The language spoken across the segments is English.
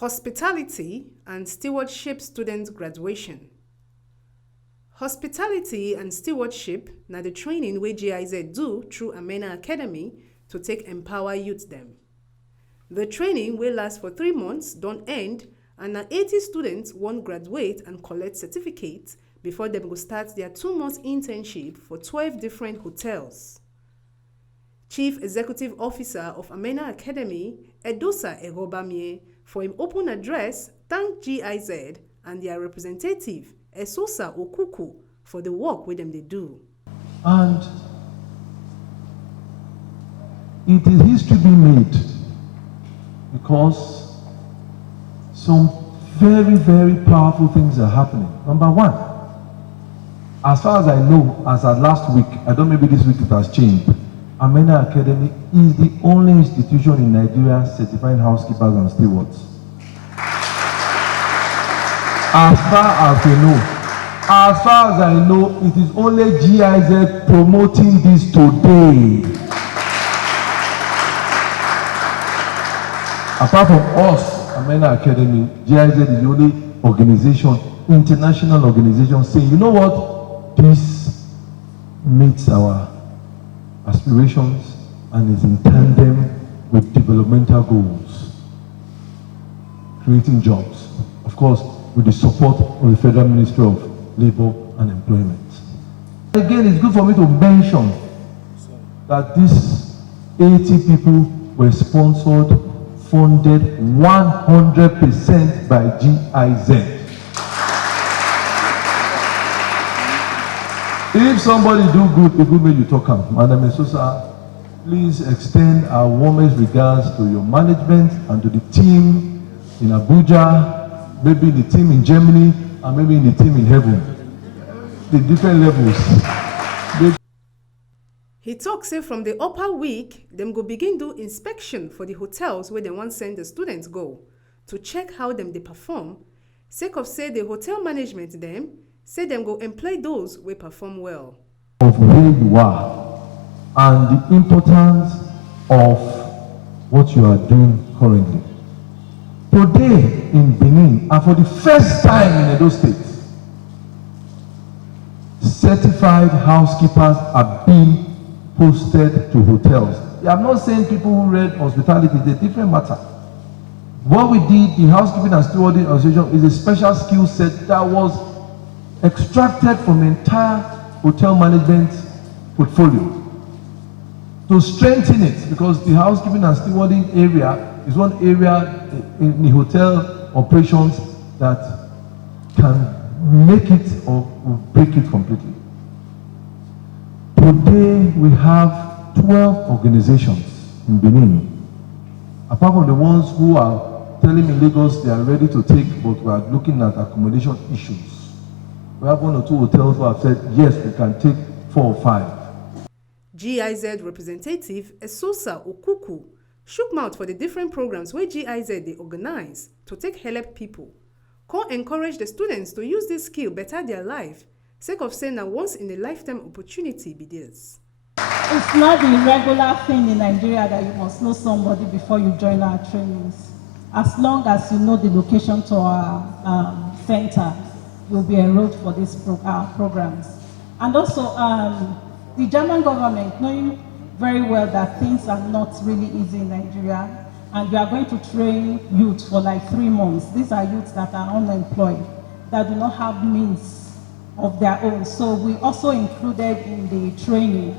Hospitality and Stewardship Student Graduation. Hospitality and Stewardship na the training wey GiZ do through AMENA Academy to take empower youth dem. The training wey last for 3 months don end and na 80 students wan graduate and collect certificate before dem go start their 2-month internship for 12 different hotels. Chief Executive Officer of AMENA Academy, Edosa Egobamie, for him open address, thank GiZ and their representative, Esosa Okuku, for the work with them they do. And it is history being made because some very, very powerful things are happening. Number one, as far as I know, as of last week, I don't know, maybe this week it has changed, AMENA Academy is the only institution in Nigeria certifying housekeepers and stewards. As far as I know, it is only GiZ promoting this today. Apart from us, AMENA Academy, GiZ is the only organization, international organization, saying, you know what, this meets our aspirations and is in tandem with developmental goals, creating jobs, of course, with the support of the Federal Ministry of Labor and Employment. Again, it's good for me to mention that these 80 people were sponsored, funded 100% by GiZ. If somebody do good, a good way you talk am. Madam Esosa, please extend our warmest regards to your management and to the team in Abuja, maybe the team in Germany, and maybe in the team in heaven. The different levels. He talks say from the upper week, them go begin do inspection for the hotels where they want send the students go to check how them they perform. Sake of say the hotel management them say them go employ those who perform well. Of where you are and the importance of what you are doing currently. Today in Benin, and for the first time in Edo State, certified housekeepers are being posted to hotels. I'm not saying people who read hospitality, it's a different matter. What we did, the Housekeeping and Stewarding Association, is a special skill set that was extracted from the entire hotel management portfolio to strengthen it, because the housekeeping and stewarding area is one area in the hotel operations that can make it or break it completely. Today we have 12 organizations in Benin, apart from the ones who are telling me Lagos they are ready to take, but we are looking at accommodation issues. We have 1 or 2 hotels who have said, yes, we can take 4 or 5. GiZ representative Esosa Okuku shook mouth for the different programs where GiZ they organize to take help people. Encourage the students to use this skill better their life, sake of saying a once in a lifetime opportunity be this. It's not the regular thing in Nigeria that you must know somebody before you join our trainings. As long as you know the location to our center, you'll be enrolled for these programs. And also, the German government, knowing very well that things are not really easy in Nigeria, and we are going to train youth for like 3 months. These are youths that are unemployed, that do not have means of their own. So we also included in the training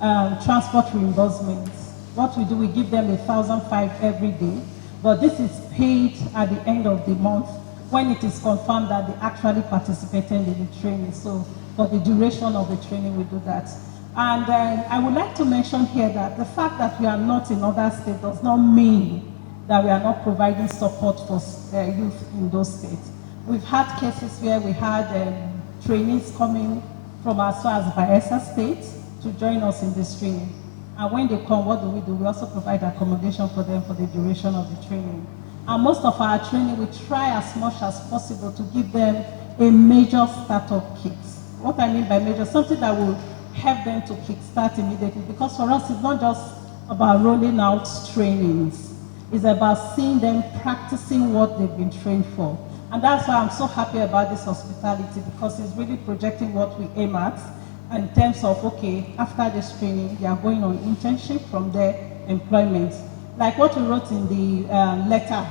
transport reimbursements. What we do, we give them 1,500 every day, but this is paid at the end of the month when it is confirmed that they actually participated in the training. So for the duration of the training, we do that. And I would like to mention here that the fact that we are not in other states does not mean that we are not providing support for youth in those states. We've had cases where we had trainees coming from as far as Bayelsa State to join us in this training. And when they come, what do? We also provide accommodation for them for the duration of the training. And most of our training, we try as much as possible to give them a major startup kit. What I mean by major, something that will help them to kickstart immediately, because for us it's not just about rolling out trainings. It's about seeing them practicing what they've been trained for. And that's why I'm so happy about this hospitality, because it's really projecting what we aim at in terms of, okay, after this training, they are going on internship, from their employment. Like what we wrote in the letter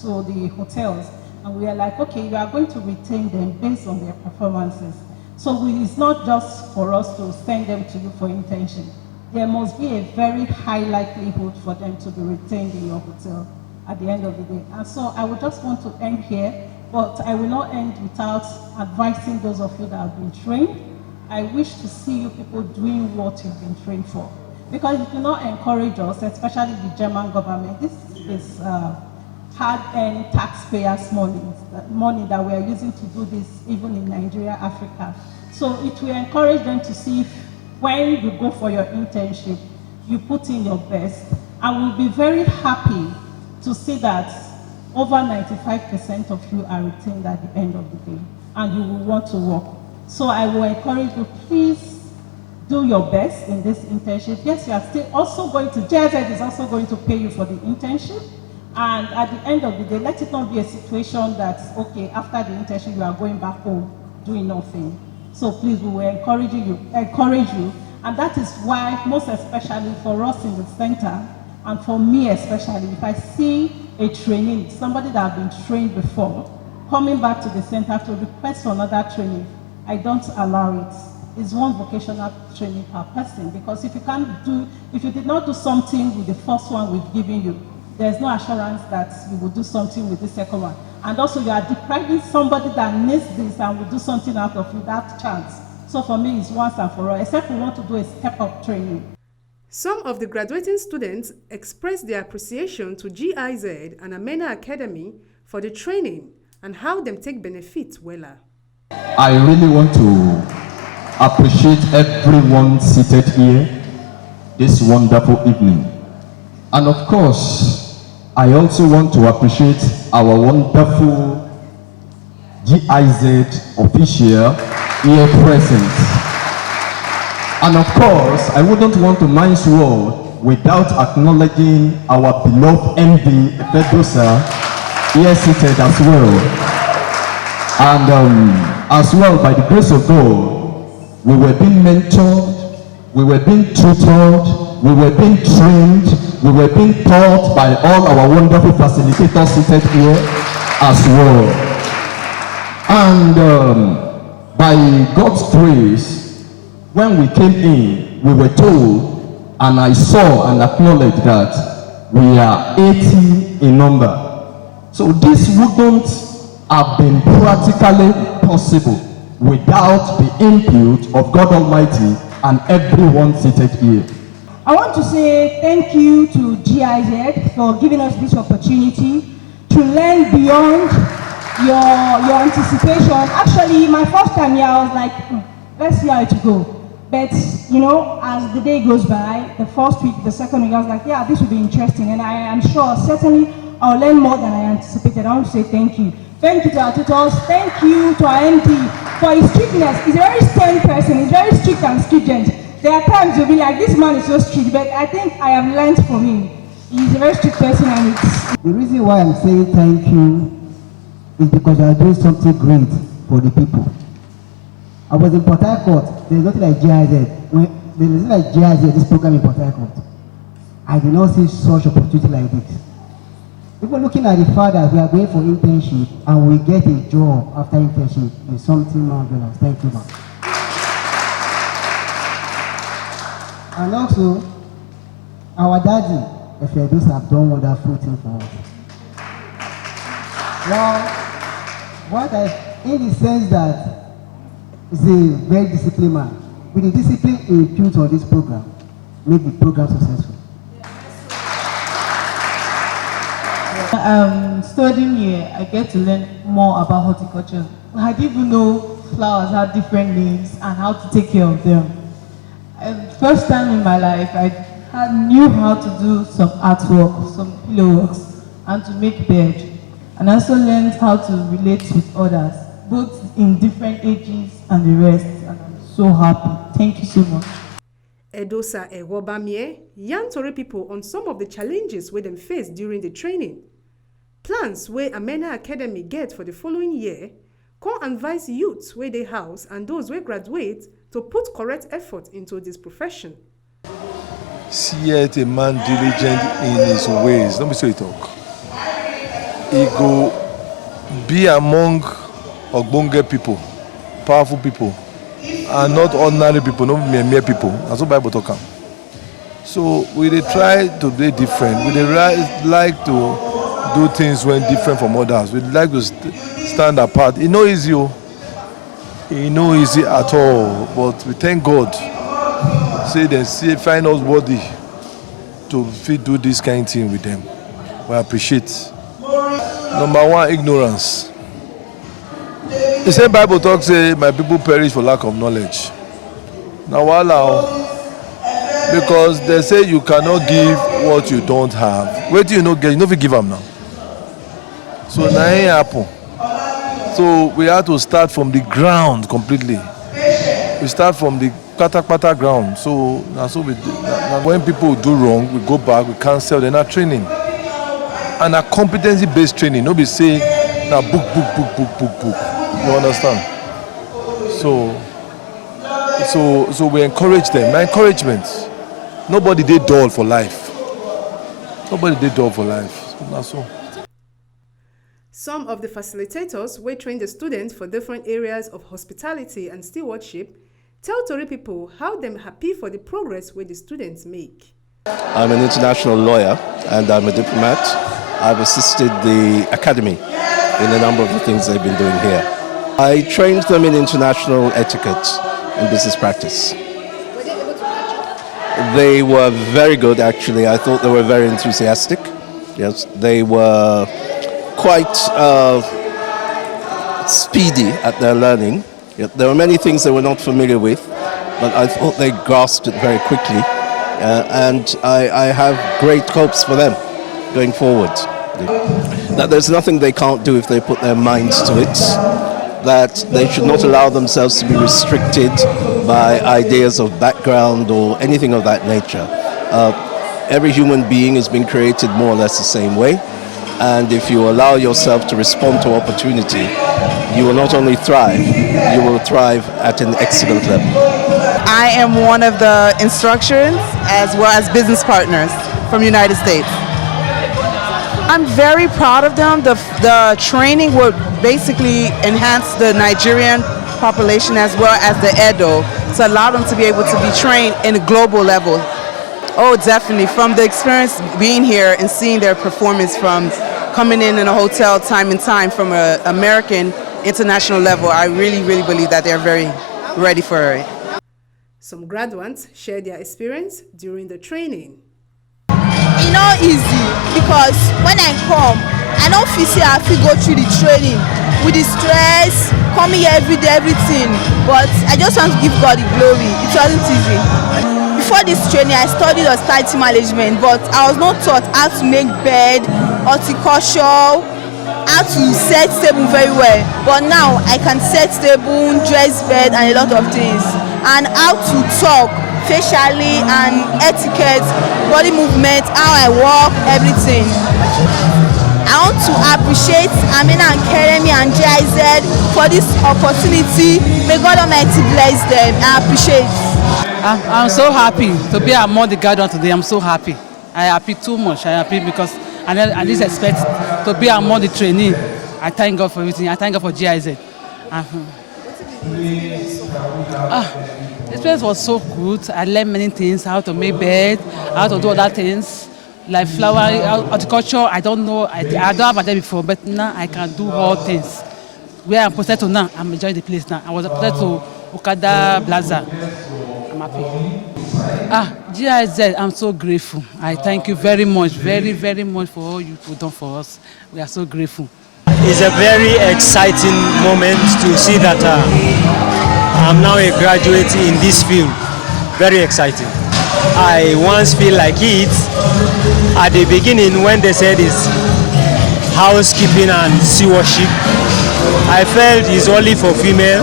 to the hotels, and we are like, okay, you are going to retain them based on their performances. So it's not just for us to send them to you for internship. There must be a very high likelihood for them to be retained in your hotel at the end of the day. And so I would just want to end here, but I will not end without advising those of you that have been trained. I wish to see you people doing what you've been trained for. Because it will not encourage us, especially the German government. This is hard-earned taxpayers' money that we are using to do this even in Nigeria, Africa. So it will encourage them to see if when you go for your internship, you put in your best. I will be very happy to see that over 95% of you are retained at the end of the day, and you will want to work. So I will encourage you, please do your best in this internship. Yes, you are still also going to, GiZ is also going to pay you for the internship. And at the end of the day, let it not be a situation that, okay, after the internship, you are going back home doing nothing. So please, we will encourage you. And that is why, most especially for us in the center, and for me especially, if I see a trainee, somebody that has been trained before, coming back to the center to request for another training, I don't allow it. It's one vocational training per person, because if you did not do something with the first one we've given you, there's no assurance that you will do something with the second one. And also you are depriving somebody that needs this and will do something out of you, that chance. So for me, it's once and for all, except we want to do a step-up training. Some of the graduating students expressed their appreciation to GiZ and AMENA Academy for the training and how them take benefit wella. I really want to appreciate everyone seated here this wonderful evening. And of course, I also want to appreciate our wonderful GiZ official here present. And of course, I wouldn't want to mince word without acknowledging our beloved MD, Fedosa, here seated as well. And as well, by the grace of God, we were being mentored, we were being tutored, we were being trained, we were being taught by all our wonderful facilitators seated here as well. And by God's grace, when we came in, we were told, and I saw and acknowledged that we are 80 in number. So this wouldn't have been practically possible without the input of God Almighty and everyone seated here. I want to say thank you to GiZ for giving us this opportunity to learn beyond your anticipation. Actually, my first time here, I was like, let's see how it will go. But, you know, as the day goes by, the first week, the second week, I was like, yeah, this will be interesting. And I am sure, certainly, I'll learn more than I anticipated. I want to say thank you. Thank you to our tutors. Thank you to our MD for his strictness. He's a very stern person. He's very strict and stringent. There are times you'll be like, this man is so strict, but I think I have learned from him. He's a very strict person, and it's... The reason why I'm saying thank you is because you are doing something great for the people. I was in Port Harcourt. There's nothing like GiZ. There's nothing like GiZ, this program in Port Harcourt. I did not see such opportunity like this. People looking at the fact that we are going for internship and we get a job after internship is something marvelous. Thank you, ma'am. And also, our daddy, if you those have done wonderful things for us. Well, in the sense that he's a very disciplined man. With the discipline impute on this program, make the program successful. Studying here, I get to learn more about horticulture. I didn't even know flowers had different names and how to take care of them. And first time in my life, I knew how to do some artwork, some pillow works, and to make bed. And I also learned how to relate with others, both in different ages and the rest. And I'm so happy. Thank you so much. Edosa Ewobamie yarn tori people on some of the challenges wey dem face during the training, plans wey AMENA Academy get for the following year, come advise youths wey dey house and those wey graduate to put correct effort into this profession. Seeth a man diligent in his ways, no be so he talk. He go be among ogbonge people, powerful people, and not ordinary people, not mere people. That's what Bible talk am. So we dey try to be different. We dey like to do things when different from others. We like to stand apart. It's no easy, it's no easy at all. But we thank God. Say they find us worthy to fit do this kind of thing with them. We appreciate. Number one, ignorance. The same Bible talks say, my people perish for lack of knowledge. Now allow, because they say you cannot give what you don't have. Wait till you no get, you no fit give them now. So now it happen. So we have to start from the ground completely. We start from the pata ground. So that's what we do. When people do wrong, we go back, we cancel, they're not training. And a competency-based training, nobody say now book. You understand? So we encourage them. My encouragement, nobody did dull for life. Nobody did dull for life. So that's all. Some of the facilitators wey train the students for different areas of hospitality and stewardship tell tori people how dem happy for the progress wey the students make. I'm an international lawyer and I'm a diplomat. I've assisted the academy in a number of the things they've been doing here. I trained them in international etiquette and business practice. They were very good, actually. I thought they were very enthusiastic. Yes, they were quite speedy at their learning. There were many things they were not familiar with, but I thought they grasped it very quickly. And I have great hopes for them going forward. That there's nothing they can't do if they put their minds to it. That they should not allow themselves to be restricted by ideas of background or anything of that nature. Every human being has been created more or less the same way. And if you allow yourself to respond to opportunity, you will not only thrive, you will thrive at an excellent level. I am one of the instructors as well as business partners from the United States. I'm very proud of them. The training would basically enhance the Nigerian population as well as the Edo to allow them to be able to be trained in a global level. Oh, definitely. From the experience being here and seeing their performance from coming in a hotel time and time from an American international level, I really believe that they're very ready for it. Some graduates share their experience during the training. It's not easy because when I come, I don't feel say I feel go through the training with the stress, coming here every day, everything. But I just want to give God the glory. It wasn't easy. Before this training, I studied hospitality management, but I was not taught how to make bed, horticulture, how to set table very well. But now I can set table, dress bed, and a lot of things. And how to talk facially and etiquette, body movement, how I walk, everything. I want to appreciate AMENA Academy and GiZ for this opportunity. May God Almighty bless them. I appreciate. I'm so happy to be among the graduates today. I'm so happy. I happy too much. I happy because I didn't expect to be among the trainees. I thank God for everything. I thank God for GiZ. The experience was so good. I learned many things, how to make bed, how to do other things, like flower, horticulture. I don't know, I don't have that before, but now I can do all things. Where I'm posted to now, I'm enjoying the place now. I was posted to Okada Plaza. I'm happy. GiZ, I'm so grateful. I thank you very much, very much for all you've done for us. We are so grateful. It's a very exciting moment to see that I'm now a graduate in this field. Very exciting. I once feel like it at the beginning when they said it's housekeeping and stewardship. I felt it's only for female.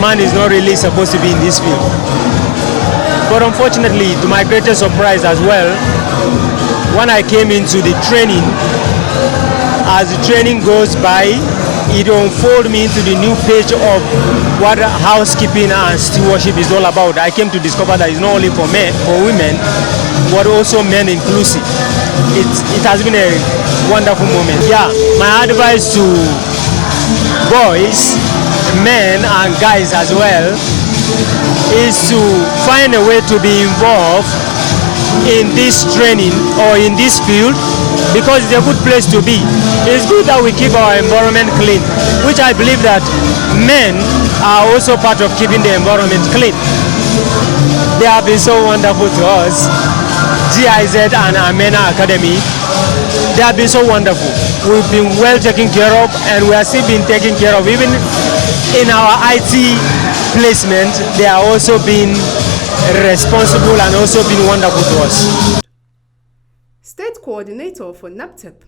Man is not really supposed to be in this field. But unfortunately, to my greatest surprise as well, when I came into the training, as the training goes by, it unfolded me into the new page of what housekeeping and stewardship is all about. I came to discover that it's not only for men, for women, but also men inclusive. It has been a wonderful moment. Yeah, my advice to boys, men and guys as well is to find a way to be involved in this training or in this field, because it's a good place to be. It's good that we keep our environment clean, which I believe that men are also part of keeping the environment clean. They have been so wonderful to us. GiZ and AMENA Academy, they have been so wonderful. We've been well taken care of, and we are still being taken care of. Even in our IT placement, they are also being responsible and also been wonderful to us. State Coordinator for NAPTEP,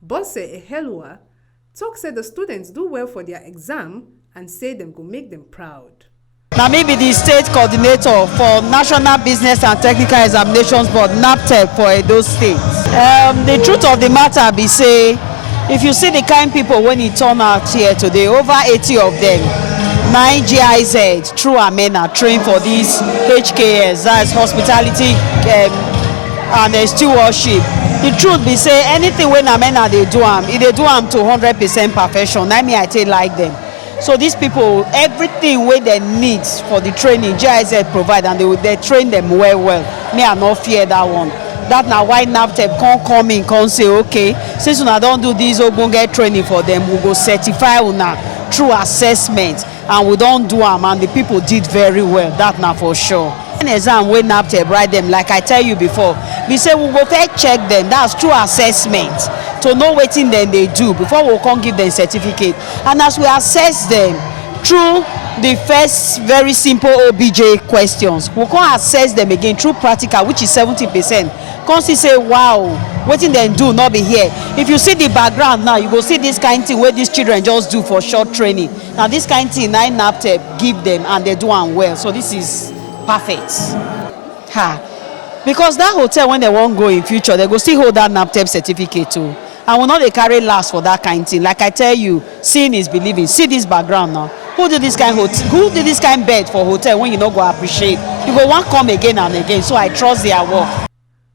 Bosse Ehelua, talk say the students do well for their exam and say them go make them proud. Now maybe the State Coordinator for National Business and Technical Examinations Board, NAPTEP, for Edo State. The truth of the matter be say, if you see the kind people when you turn out here today, over 80 of them, 9 GiZ through AMENA train for these HKS, that's hospitality and stewardship. The truth be say, anything when AMENA they do them to 100% perfection. I mean, I tell like them. So these people, everything where they need for the training, GiZ provide, and they train them well. Me, I not fear that one. That now why NAPTEP can't come in, can't say, okay, since una don't do this ogbonge training for them, we go certify una through assessment, and we don't do them, and the people did very well. That now for sure. An exam when NAPTEP write them, like I tell you before, we say we go first check them. That's through assessment to know what thing then they do before we can give them certificate. And as we assess them through the first very simple OBJ questions, we can assess them again through practical, which is 70%. Can say, wow, what thing they do not be here. If you see the background now, you go see this kind of thing where these children just do for short training. Now this kind of thing, NAPTEP give them, and they do them well. So this is perfect. Because that hotel, when they won't go in future, they go still hold that NAPTEP certificate too. And will not they carry last for that kind of thing. Like I tell you, seeing is believing. See this background now. Who did this kind of hotel? Who did this kind of bed for hotel when you not go appreciate? You go want come again and again. So I trust their work.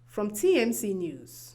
From TMC News.